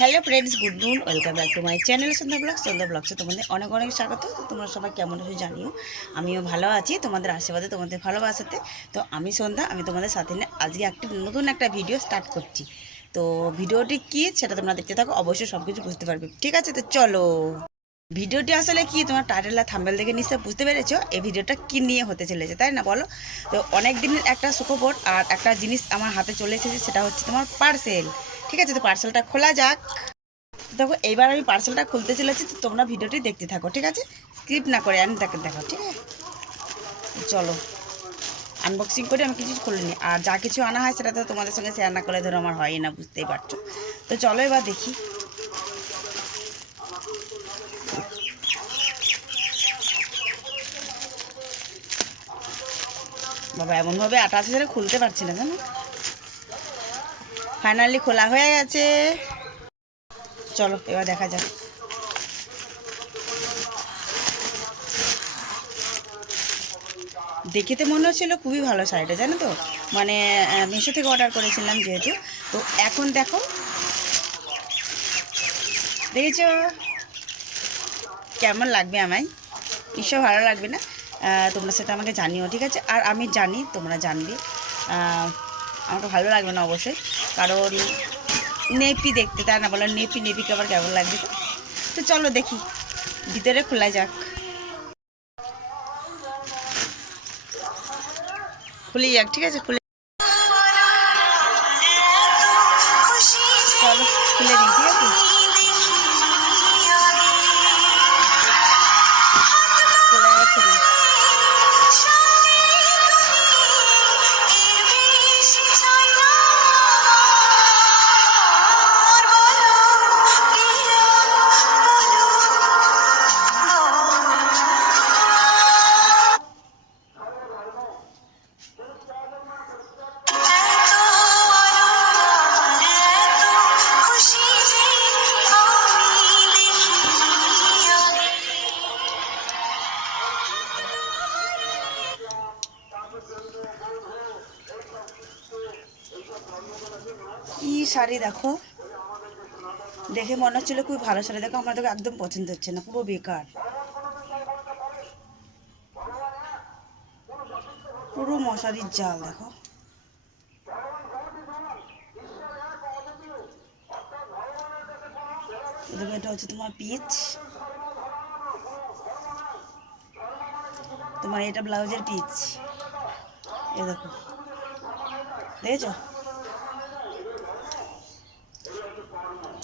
Hello friends good noon welcome back to my channel Sandhya vlog Sandhya ব্লগসে তোমাদের অনেক অনেক স্বাগত। তোমরা সবাই কেমন আছো জানিও? আমিও ভালো আছি, তোমাদের আশীর্বাদে, তোমাদের ভালোবাসাতে। তো আমি সন্ধ্যা, আমি তোমাদের সাথে নিয়ে আজকে একটি নতুন একটা ভিডিও স্টার্ট করছি। তো ভিডিওটি কী, সেটা তোমরা দেখতে থাকো, অবশ্যই সব কিছু বুঝতে পারবে। ঠিক আছে, তো চলো। ভিডিওটি আসলে কি, তোমার টাইটেল আর থাম্বেল দেখে নিশ্চয় বুঝতে পেরেছ, এই ভিডিওটা কী নিয়ে হতে চলেছে, তাই না বলো? তো অনেক দিনের একটা সুখবর আর একটা জিনিস আমার হাতে চলে এসেছে, সেটা হচ্ছে তোমার পার্সেল ঠিক আছে, তো পার্সেলটা খোলা যাক। দেখো, এইবার আমি পার্সেলটা খুলতে চলেছি, তো তোমরা ভিডিওটি দেখতে থাকো, ঠিক আছে? স্ক্রিপ্ট না করে, আমি দেখো দেখো, ঠিক আছে? চলো আনবক্সিং করে আমি কিছু খুলিনি আর যা কিছু আনা হয়, সেটা তো তোমাদের সঙ্গে শেয়ার না করলে ধরো আমার হয় না, বুঝতেই পারছ। তো চলো এবার দেখি। বাবা, এমনভাবে আছে যেটা খুলতে পারছি না, জানো? ফাইনালি খোলা হয়ে গেছে। চলো, এবার দেখা যাক। দেখেতে মনে হচ্ছিল খুবই ভালো শাড়িটা, জানো তো? মানে মিশো থেকে অর্ডার করেছিলাম যেহেতু। তো এখন দেখো। দেখেছ? কেমন লাগবে আমায়? নিশ্চয় ভালো লাগবে না? তোমরা সেটা আমাকে জানিও, ঠিক আছে? আর আমি জানি, তোমরা জানবে। আহ, আমাকে ভালো লাগবে না অবশ্যই। কারণ নেপি দেখতে তাই না বলো? নেপি নেপিকে আবার কেমন লাগবে? তো তো চলো দেখি। ভিতরে খোলা যাক। খুলে যাক ঠিক আছে? খুলে শাড়ি দেখো। দেখে মনে হচ্ছিল খুবই ভালো শাড়ি। দেখো, আমার তোকে একদম পছন্দ হচ্ছে না, পুরো বেকার। পুরো মশারির জাল, দেখো। দেখো, এটা হচ্ছে তোমার পিচ। তোমার এটা ব্লাউজের পিচ। এ দেখো। দেখেছ?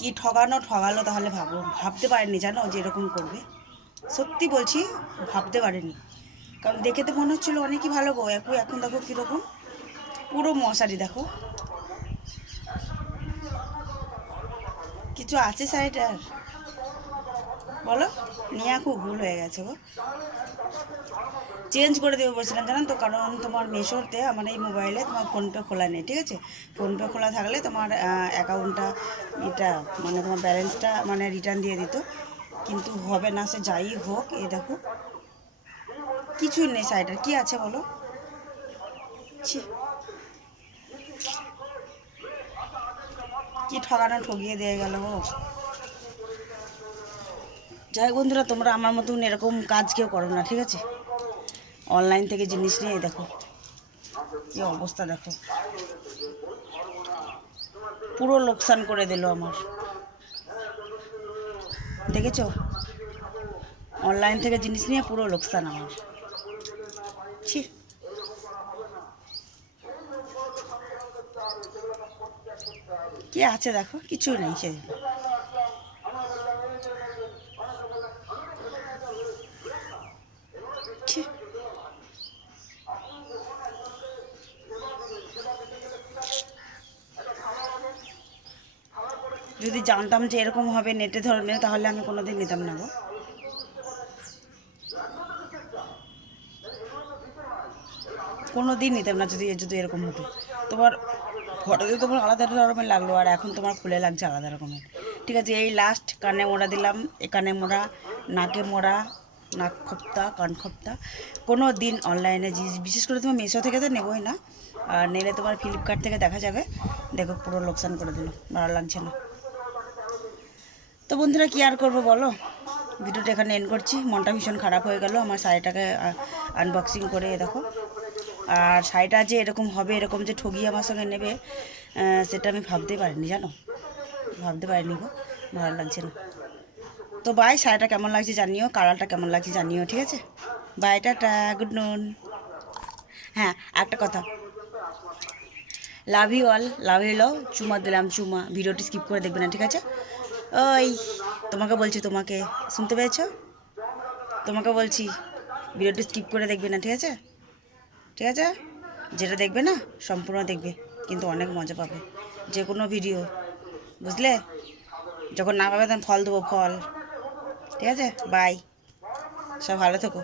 কি ঠগানো ঠগালো তাহলে ভাবো, ভাবতে পারেনি জানো যে এরকম করবে। সত্যি বলছি, ভাবতে পারেনি। কারণ দেখে তো মনে হচ্ছিল অনেকই ভালো গো এখন এখন দেখো কীরকম। পুরো মশারি দেখো। কিছু আছে শাড়িটার বলো। নিয়ে খুব ভুল হয়ে গেছে গো। চেঞ্জ করে দেবো বলছিলাম জানেন তো? কারণ তোমার মেশোতে আমার এই মোবাইলে তোমার ফোনপে খোলা নেই, ঠিক আছে? ফোনপে খোলা থাকলে তোমার অ্যাকাউন্টটা এটা মানে তোমার ব্যালেন্সটা মানে রিটার্ন দিয়ে দিত। কিন্তু হবে না, সে যাই হোক, এই দেখো। কিছুই নেই সাইডের কি আছে বলো? ছি। কি ঠকানো ঠকিয়ে দিয়ে গেল গো? যাই বন্ধুরা, তোমরা আমার মতন এরকম কাজ কেউ করো না, ঠিক আছে? অনলাইন থেকে জিনিস নিয়ে দেখো। কি অবস্থা দেখো। পুরো লোকসান করে দিল আমার। দেখেছ? অনলাইন থেকে জিনিস নিয়ে পুরো লোকসান আমার। ছি। কি আছে দেখো? কিছুই নেই সে যদি জানতাম যে এরকম হবে নেটে ধরনের তাহলে আমি কোনোদিন নিতাম না গো। কোনো দিন নিতাম না যদি যদি এরকম হতো। তোমার ফটোতে তোমার আলাদা রকমের লাগল, আর এখন তোমার খুলে লাগছে আলাদা রকমের। ঠিক আছে, এই লাস্ট কানে মোড়া দিলাম এখানে মোড়া, নাকে মোড়া, নাক খোপ্তা, কান খোপ্তা। কোনো দিন অনলাইনে বিশেষ করে তোমার মেশো থেকে তো নেবোই না, আর নিলে তোমার ফ্লিপকার্ট থেকে দেখা যাবে। দেখো পুরো লোকসান করে দিল, ভালো লাগছে না। তো বন্ধুরা, কি আর করব বলো? ভিডিওটা এখানে এন্ড করছি। মনটা ভীষণ খারাপ হয়ে গেল। আমার শাড়িটাকে আনবক্সিং করে দেখো। আর শাড়িটা যে এরকম হবে, এরকম যে ঠগিয়ে আমার সঙ্গে নেবে সেটা আমি ভাবতেই পারিনি, জানো? ভাবতে পারিনি গো, ভালো লাগছে না। তো বাই শাড়িটা কেমন লাগছে জানিও, কালারটা কেমন লাগছে জানিও, ঠিক আছে? বাই টাটা গুড নুন হ্যাঁ একটা কথা। Love you all love you লও চুমা দিলাম, চুমা। ভিডিওটি স্কিপ করে দেখবে না, ঠিক আছে? ওই, তোমাকে বলছি তোমাকে। শুনতে পেয়েছ? তোমাকে বলছি, ভিডিওটি স্কিপ করে দেখবে না, ঠিক আছে? ঠিক আছে? যেটা দেখবে না, সম্পূর্ণ দেখবে, কিন্তু অনেক মজা পাবে। যে কোনো ভিডিও বুঝলে? যখন না পাবে তখন ফল দেবো, ফল। ঠিক আছে? বাই সব ভালো থেকো।